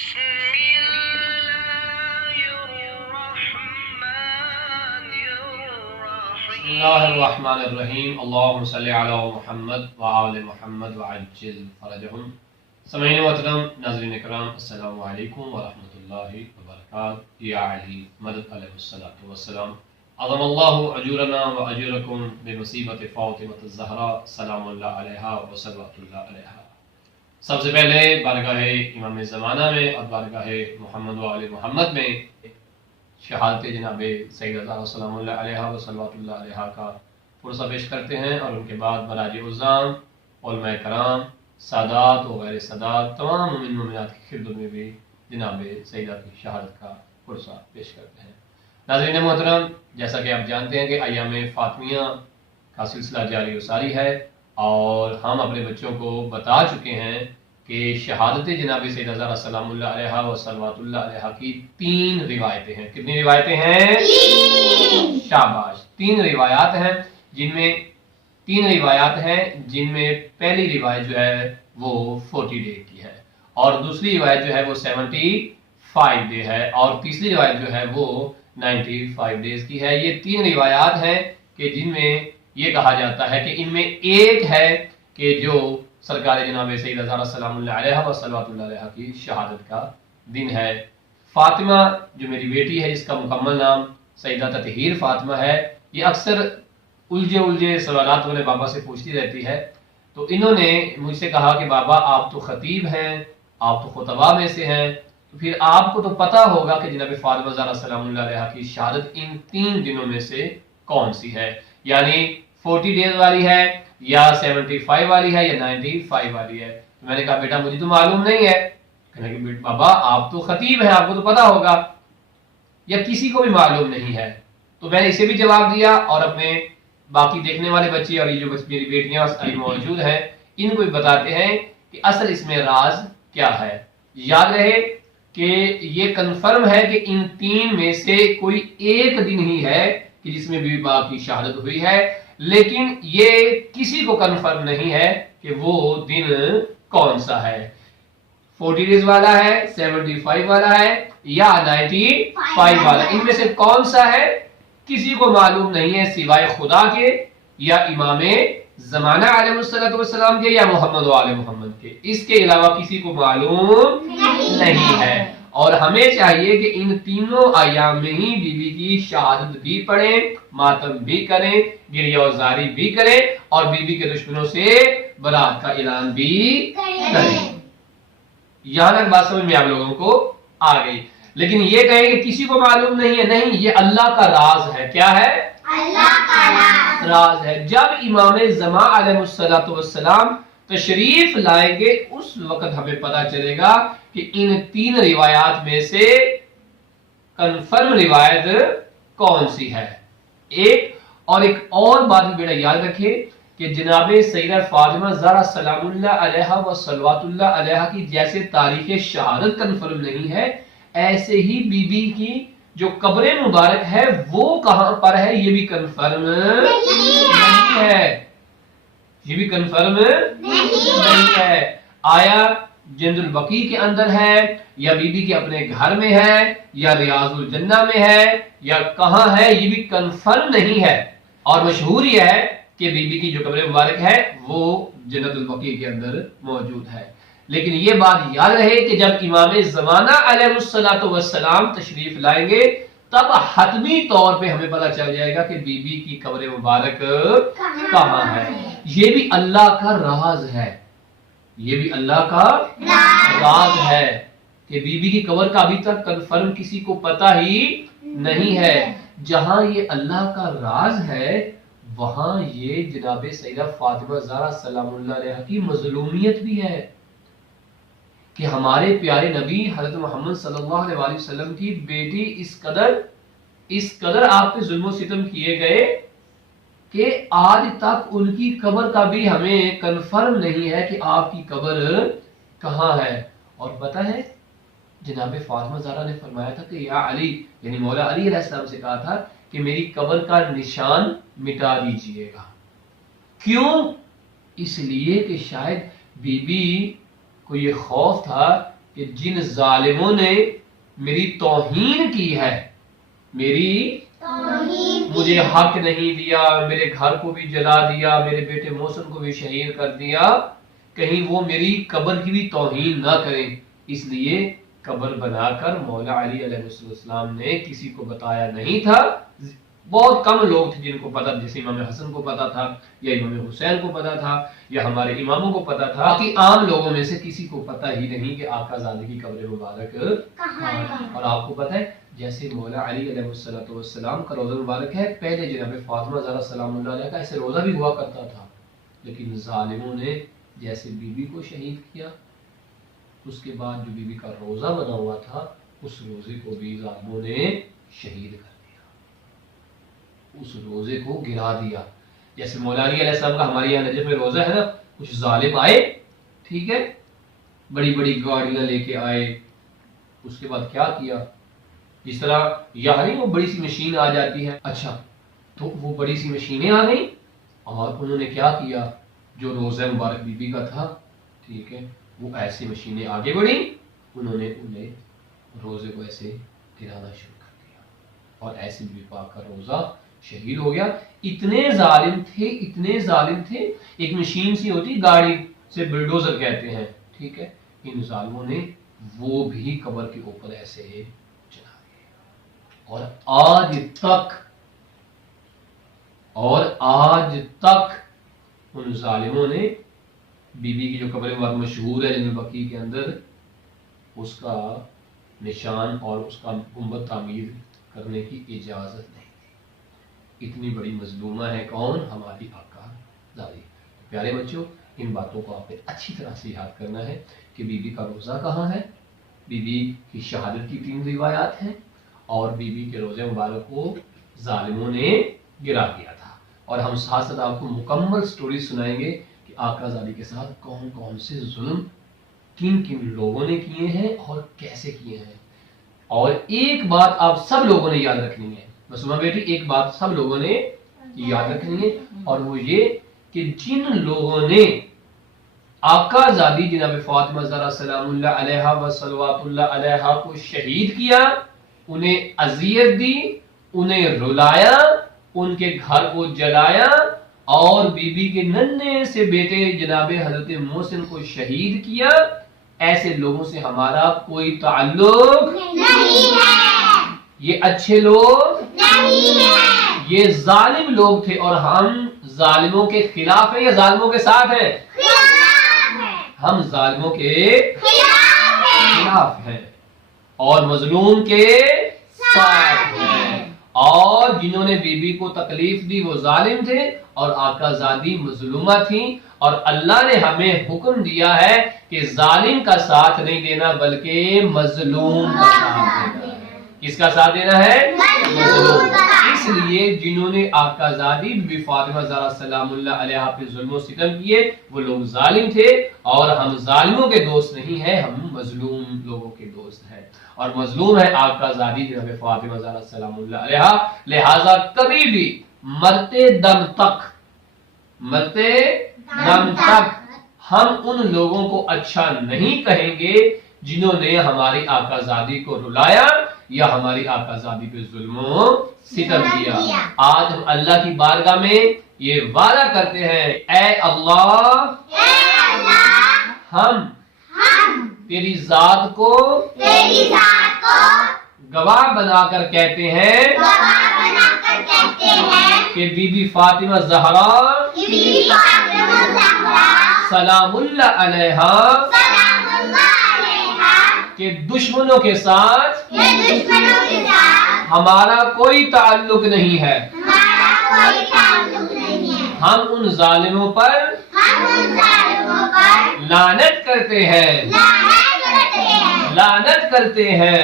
बिस्मिल्लाहिर्रहमानिर्रहीम। अल्लाहुम्मा सल्लि अला मुहम्मद व आले मुहम्मद व अज्जिल फरजहुम। समईन मोहतरम नाज़रीन इकराम, अस्सलामु अलैकुम व रहमतुल्लाहि व बरकातहू। या अली मदद अलैहिस्सलातु वस्सलाम। अज़मल्लाहु अजूरना व अजूरकुम बिमुसीबति फ़ातिमत ज़हरा सलामुल्लाह अलैहा व सल्लल्लाहु अलैहा। सबसे पहले बारगाहे इमाम ज़माना में और बारगाहे मोहम्मद व आले मोहम्मद में शहादत जनाब सैयदा ज़हरा सलामुल्लाह अलैहा व सल्लल्लाहु अलैहा का पुरसा पेश करते हैं और उनके बाद बराज उज़्ज़ाम, उलमाए कराम, सादात व गैर सादात तमाम मोमिन मोमिनात की खिदमत में भी जनाब सैयदा की शहादत का पुरसा पेश करते हैं। नाज़रीन मोहतरम, जैसा कि आप जानते हैं कि अय्याम फ़ातिमिया का सिलसिला जारी व सारी है और हम अपने बच्चों को बता चुके हैं कि शहादत जनाब सैयदा ज़हरा सलामुल्लाह अलैहा व सल्लल्लाहु अलैहा की 3 रिवायतें हैं। कितनी रिवायतें हैं? शाबाश, 3 रिवायात हैं, जिनमें पहली रिवायत जो है वो 40 डे की है और दूसरी रिवायत जो है वो 75 डे है और तीसरी रिवायत जो है वो 95 डेज की है। ये 3 रिवायात हैं कि जिनमें ये कहा जाता है कि इनमें एक है कि जो सरकार जनाब सैयदा ज़हरा सलामुल्लाह अलैहा व सल्लल्लाहु अलैहा की शहादत का दिन है। फातिमा जो मेरी बेटी है, जिसका मुकम्मल नाम सैयदा ततहीर फातिमा है, ये अक्सर उलझे सवालात वाले बाबा से पूछती रहती है। तो इन्होंने मुझसे कहा कि बाबा आप तो खतीब हैं, आप तो खुतबा में से हैं, तो फिर आपको तो पता होगा कि जनाब फातिमा ज़हरा सलामुल्लाह अलैहा की शहादत इन 3 दिनों में से कौन सी है, यानी 40 डेज वाली है या 75 वाली है या 95 वाली है। तो मैंने कहा बेटा मुझे तो मालूम नहीं है। कहने कि बाबा आप तो खतीब हैं, आपको तो पता होगा, या किसी को भी मालूम नहीं है। तो मैंने इसे भी जवाब दिया और अपने बाकी देखने वाले बच्चे और ये जो मेरी बेटियां मौजूद हैं इनको भी बताते हैं कि असल इसमें राज क्या है। याद रहे कि ये कंफर्म है कि इन 3 में से कोई एक दिन ही है कि जिसमें बीबी पाक की शहादत हुई है, लेकिन ये किसी को कंफर्म नहीं है कि वो दिन कौन सा है, 40 डेज वाला है, 75 वाला है या 95 वाला। इनमें से कौन सा है किसी को मालूम नहीं है सिवाय खुदा के या इमाम ज़माना अलैहिस्सलातु वस्सलाम के या मोहम्मद व आले मोहम्मद के। इसके अलावा किसी को मालूम नहीं है और हमें चाहिए कि इन तीनों अय्याम में ही बीबी की शहादत भी पढ़ें, मातम भी करें, गिरियाज़ारी भी करें और बीबी के दुश्मनों से बरात का ऐलान भी करें। यहां तक बात समझ में आप लोगों को आ गई। लेकिन ये कहें कि किसी को मालूम नहीं है, नहीं, ये अल्लाह का राज है। क्या है? अल्लाह का राज है। जब इमाम ज़मा अलैहिस्सलातु वस्सलाम तशरीफ लाएंगे उस वक्त हमें पता चलेगा कि इन 3 रिवायात में से कंफर्म रिवायत कौन सी है। एक और बात भी बेटा याद रखिए कि जनाब सैयदा फातिमा ज़हरा सलामुल्लाह अलैहा व सल्लल्लाहु अलैहा की जैसे तारीख शहादत कंफर्म नहीं है, ऐसे ही बीबी की जो कब्र मुबारक है वो कहां पर है ये भी कंफर्म नहीं है। ये भी कंफर्म नहीं है। आया जन्नतुल बकी के अंदर है या बीबी के अपने घर में है या रियाजुल जन्ना में है या कहां है, ये भी कंफर्म नहीं है। और मशहूर यह है कि बीबी की जो कब्र मुबारक है वो जन्नतुल बकी के अंदर मौजूद है। लेकिन ये बात याद रहे कि जब इमाम ज़माना अलैहिस्सलातु वस्सलाम तशरीफ लाएंगे तब हतमी तौर पे हमें पता चल जाएगा कि बीबी की कब्र मुबारक कहां है। ये भी अल्लाह का राज है, ये भी अल्लाह का राज है कि बीबी की कब्र का अभी तक कंफर्म किसी को पता ही नहीं है। जहां ये अल्लाह का राज है वहां ये जनाब सैयदा फातिमा ज़हरा सलामुल्लाह अलैहा की मज़लूमियत भी है कि हमारे प्यारे नबी हज़रत मोहम्मद सल्लल्लाहु अलैहि वसल्लम की बेटी इस कदर आप पे जुल्म सितम किए गए कि आज तक उनकी कब्र का भी हमें कंफर्म नहीं है कि आपकी कब्र कहां है। और पता है जनाब फातिमा ज़हरा ने फरमाया था कि या अली, यानी मौला अली अलैहिस्सलाम से कहा था कि मेरी कब्र का निशान मिटा दीजिएगा। क्यों? इसलिए कि शायद बीबी को ये खौफ था کہ جن ظالموں نے میری توہین کی ہے، مجھے حق نہیں دیا، میرے گھر کو بھی جلا دیا، میرے بیٹے محسن کو بھی شہید کر دیا، کہیں وہ میری قبر کی بھی توہین نہ کریں، اس لیے قبر بنا کر مولا علی علیہ السلام نے کسی کو بتایا نہیں تھا۔ بہت کم لوگ تھے جن کو پتا، جیسے امام حسن کو پتا تھا یا امام حسین کو پتا تھا یا ہمارے اماموں کو پتا تھا، باقی عام لوگوں میں سے کسی کو پتا ہی نہیں کہ آقا زادے کی قبر مبارک کہاں ہے۔ اور آپ کو پتا ہے جیسے مولا علی علیہ السلام کا روزہ مبارک ہے، پہلے جناب فاطمہ زہرا سلام اللہ علیہ کا ایسے روزہ بھی ہوا کرتا تھا، لیکن ظالموں نے جیسے بی بی کو شہید کیا، اس کے بعد جو بی بی کا روزہ بنا ہوا تھا اس روزے کو بھی ظالموں نے شہید کر دیا، اس روزے کو گرا دیا۔ جیسے مولا علی علیہ السلام کا ہمارے یہاں نجف میں روزہ ہے نا، کچھ ظالم آئے، ٹھیک ہے، بڑی بڑی گاڑیاں لے کے آئے، اس کے بعد کیا کیا، جس طرح یہاں وہ بڑی سی مشین آ جاتی ہے، اچھا تو وہ بڑی سی مشینیں آ گئیں اور انہوں نے کیا کیا، جو روزہ مبارک بی بی کا تھا، ٹھیک ہے، وہ ایسی مشینیں آگے بڑھی، انہوں نے انہیں روزے کو ایسے گرانا شروع کر دیا اور ایسے بی بی پاک کا روزہ شہید ہو گیا۔ اتنے ظالم تھے، ایک مشین سی ہوتی گاڑی سے، بلڈوزر کہتے ہیں، ٹھیک ہے، ان ظالموں نے وہ بھی قبر کے اوپر ایسے چلا دیا، اور آج تک ان ظالموں نے بی بی کی جو قبر بہت مشہور ہے جنت بقیع کے اندر، اس کا نشان اور اس کا گنبد تعمیر کرنے کی اجازت نہیں دی۔ اتنی بڑی مظلومہ ہے کون؟ ہماری آقا زادی۔ پیارے بچوں، ان باتوں کو آپ نے اچھی طرح سے یاد کرنا ہے کہ بی بی کا روزہ کہاں ہے، بی بی کی شہادت کی 3 روایات ہیں، اور بی بی کے روزے مبارک کو ظالموں نے گرا دیا تھا۔ اور ہم ساتھ ساتھ آپ کو مکمل سٹوری سنائیں گے کہ آقا زادی کے ساتھ کون کون سے ظلم کن کن لوگوں نے کیے ہیں اور کیسے کیے ہیں۔ اور ایک بات آپ سب لوگوں نے یاد رکھنی ہے، مسلمہ بیٹی، ایک بات سب لوگوں نے یاد رکھنی ہے، اور وہ یہ کہ جن لوگوں نے آقا زادی جناب فاطمہ زہرا سلام اللہ علیہا و صلوات اللہ علیہا کو شہید کیا، انہیں اذیت دی، انہیں رلایا، ان کے گھر کو جلایا، اور بی بی کے ننھے سے بیٹے جناب حضرت محسن کو شہید کیا، ایسے لوگوں سے ہمارا کوئی تعلق نہیں ہے، یہ اچھے لوگ نہیں ہیں، یہ ظالم لوگ تھے، اور ہم ظالموں کے خلاف ہیں یا ظالموں کے ساتھ ہیں؟ ہم ظالموں کے خلاف ہیں اور مظلوم کے ساتھ ہیں، اور جنہوں نے بی بی کو تکلیف دی وہ ظالم تھے، اور آقا زادی مظلومہ تھیں، اور اللہ نے ہمیں حکم دیا ہے کہ ظالم کا ساتھ نہیں دینا بلکہ مظلوم کا ساتھ دینا ہے۔ کس کا ساتھ دینا ہے؟ مظلوم۔ اس لیے جنہوں نے آقا زادی بی بی فاطمہ زہرا سلام اللہ علیہا پہ ظلم و ستم کیے وہ لوگ ظالم تھے، اور ہم ظالموں کے دوست نہیں ہیں، ہم مظلوم لوگوں کے دوست ہیں، اور مظلوم ہے آقا زادی جناب فاطمہ زہرا سلام اللہ علیہا۔ لہٰذا کبھی بھی مرتے دم تک ہم ان لوگوں کو اچھا نہیں کہیں گے جنہوں نے ہماری آقا زادی کو رلایا یا ہماری آقا زادی پہ ظلم و ستم کیا۔ آج ہم اللہ کی بارگاہ میں یہ وعدہ کرتے ہیں، اے اللہ ہم تیری ذات کو گواہ بنا کر کہتے ہیں کہ بی بی فاطمہ زہرا سلام اللہ علیہا کے دشمنوں کے ساتھ ہمارا کوئی تعلق نہیں ہے، ہم ان ظالموں پر لعنت کرتے ہیں، لعنت کرتے ہیں،